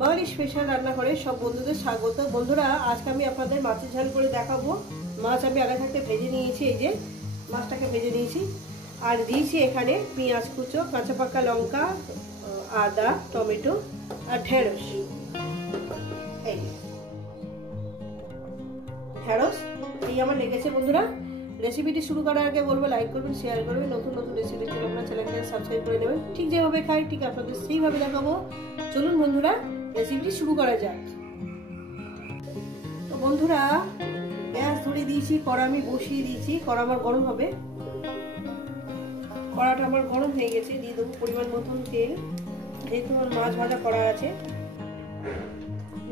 বাঙালি special রান্না করে সব বন্ধুদের স্বাগত। বন্ধুরা, আজকে আমি আপনাদের মাছের ঝাল করে দেখাবো। মাছ আমি আগে থাকতে ভেজে নিয়েছি, এই যে মাছটাকে ভেজে নিয়েছি। আর দিয়েছি এখানে পেঁয়াজ কুচো, কাঁচা পাকা লঙ্কা, আদা, টমেটো আর ঢেঁড়স। এই ঢেঁড়স এই আমার লেগেছে। বন্ধুরা, রেসিপিটি শুরু করার আগে বলবো লাইক করবেন, শেয়ার করবেন, নতুন নতুন রেসিপির জন্য আপনার চ্যানেলকে সাবস্ক্রাইব করে নেবেন। ঠিক যেভাবে খাই ঠিক আপনাদের সেইভাবে দেখাবো। চলুন বন্ধুরা, রেসিপিটি শুরু করা যাক। তো বন্ধুরা, গ্যাস ধরিয়ে দিয়েছি, কড়া আমি বসিয়ে দিয়েছি। কড়া আমার গরম হবে। কড়াটা আমার গরম হয়ে গেছে, দিয়ে দেবো পরিমাণ মতন তেল। যেহেতু আমার মাছ ভাজা করা আছে,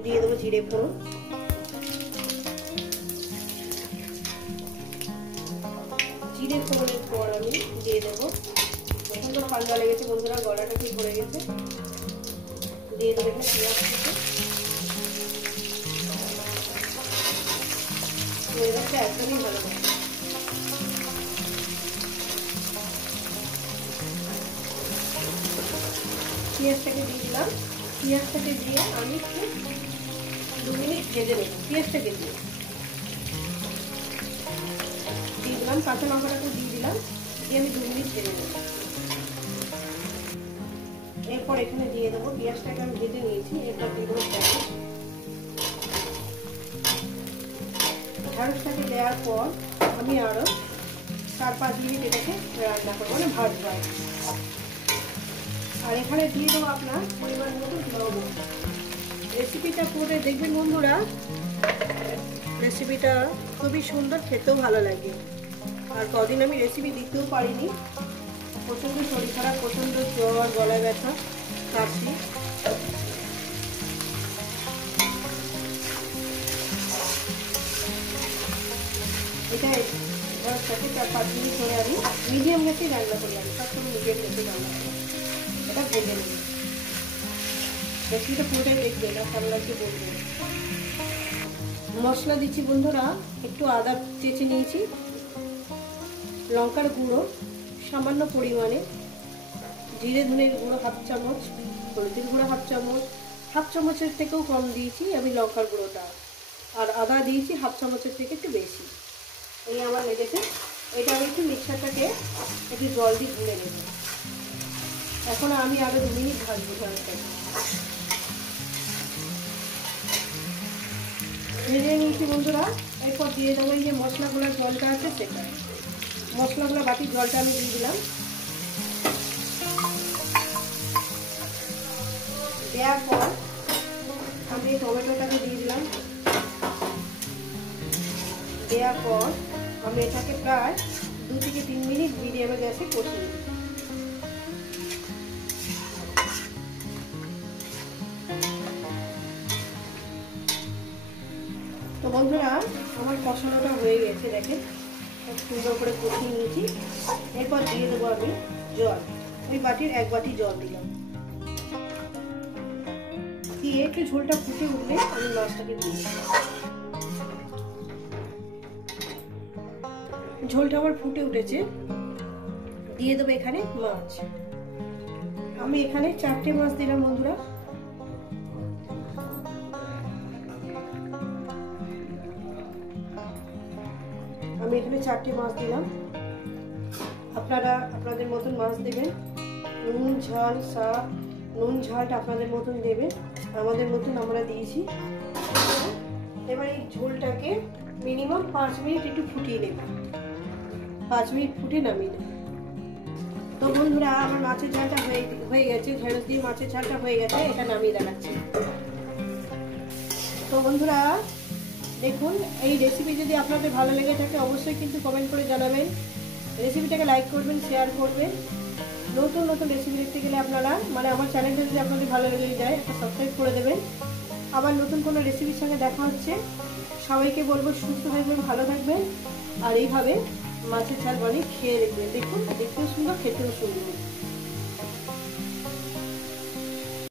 দিয়ে দেবো জিরে ফোড়ন। জিরে ফোড়নের পর আমি দিয়ে দেবো, প্রচন্ড ঠান্ডা লেগেছে বন্ধুরা, গলাটা ঠিক ভরে গেছে। দিয়ে দেবো এখানে পেঁয়াজ কুচি। ফ্লেভারটা একদমই ভালো লাগে। পেঁয়াজটাকে দিয়ে দিলাম। পেঁয়াজটাকে দিয়ে আমি একটু 2 মিনিট ভেজে নেব। পেঁয়াজটাকে দিয়ে দিলাম, কাঁচা লঙ্কাটাকে দিয়ে দিলাম, দিয়ে আমি 2 মিনিট ভেজে নেব। এরপর এখানে দিয়ে দেবো, পেঁয়াজটাকে আমি ভেজে নিয়েছি। এরপর দিয়ে দেবো ঢেঁড়স। ঢেঁড়সটাকে দেওয়ার পর আমি আরো 4-5 মিনিট এটাকে রান্না করবো, মানে ভাজবো। আর এখানে দিয়ে দেবো আপনার পরিমাণ মতো লবণ। রেসিপিটা করে দেখবেন বন্ধুরা, রেসিপিটা খুবই সুন্দর, খেতেও ভালো লাগে। আর কদিন আমি রেসিপি দিতেও পারিনি, প্রচণ্ড শরীর খারাপ, প্রচণ্ড জ্বর, গলায় ব্যথা, কাশি। এটা ঢেঁড়সটাকে 4-5 মিনিট ধরে আমি মিডিয়াম গ্যাসেই রান্না করলাম। সবসময় মিডিয়াম গ্যাসে রান্না করলাম। এটা ভেজে নেব। রেসিপিটা পুরোটাই দেখবেন, আর ভালো লাগছে বলবেন। মশলা দিচ্ছি বন্ধুরা, একটু আদা চেঁচে নিয়েছি, লঙ্কার গুঁড়ো সামান্য পরিমাণে, জিরে ধনের গুঁড়ো 1/2 চামচ, হলুদের গুঁড়ো 1/2 চামচের থেকেও কম দিয়েছি আমি লঙ্কার গুঁড়োটা। আর আদা দিয়েছি 1/2 চামচের থেকে একটু বেশি। এই আমার লেগেছে। এটা আমি একটু মিক্সারটাকে একটু জল দিয়ে ধুয়ে নেব। এখন আমি আরো 2 মিনিট ভাজবো। ঢেঁড়সটাকে ভেজে নিয়েছি বন্ধুরা। এরপর দিয়ে দেবো এই যে মশলাগুলোর জলটা আছে, সেটা মশলাগুলো বাটির জলটা আমি দিয়ে দিলাম। দেওয়ার পর আমি টমেটোটাকে দিয়ে দিলাম। দেওয়ার পর আমি এটাকে প্রায় 2 থেকে 3 মিনিট মিডিয়াম গ্যাসে কষিয়ে দিই। তো বন্ধুরা, আমার কষানোটা হয়ে গেছে, দেখেন সুন্দর করে কষিয়ে নিয়েছি। এরপর দিয়ে দেবো আমি জল। ওই বাটির 1 বাটি জল দিলাম। দিয়ে একটু ঝোলটা ফুটে উঠলে আমি মাছটাকে দিয়ে দিই। ঝোলটা আবার ফুটে উঠেছে, দিয়ে দেবো এখানে মাছ। আমি এখানে 4টে মাছ দিলাম বন্ধুরা। আমি এখানে 4টে মাছ দিলাম। আপনারা আপনাদের মতন মাছ দেবেন। নুন ঝাল নুন ঝালটা আপনাদের মতন দেবেন, আমাদের মতন আমরা দিয়েছি। এবার এই ঝোলটাকে মিনিমাম 5 মিনিট একটু ফুটিয়ে নেব। 5 মিনিট ফুটে নামিয়ে নেব। তো বন্ধুরা, আমার মাছের ঝালটা হয়ে গেছে। ঢেঁড়স দিয়ে মাছের ঝালটা হয়ে গেছে, এটা নামিয়ে দেখাচ্ছি। তো বন্ধুরা দেখুন, এই রেসিপি যদি আপনাদের ভালো লেগে থাকে অবশ্যই কিন্তু কমেন্ট করে জানাবেন। রেসিপিটাকে লাইক করবেন, শেয়ার করবেন। নতুন নতুন রেসিপি দেখতে গেলে আপনারা, মানে আমার চ্যানেলটা যদি আপনাদের ভালো লেগে যায়, একটা সাবস্ক্রাইব করে দেবেন। আবার নতুন কোনো রেসিপির সঙ্গে দেখা হচ্ছে। সবাইকে বলবো সুস্থ থাকবেন, ভালো থাকবেন। আর এইভাবে মাছের ঝাল বানিয়ে খেয়ে দেখবেন। দেখুন, দেখতেও সুন্দর, খেতেও সুন্দর।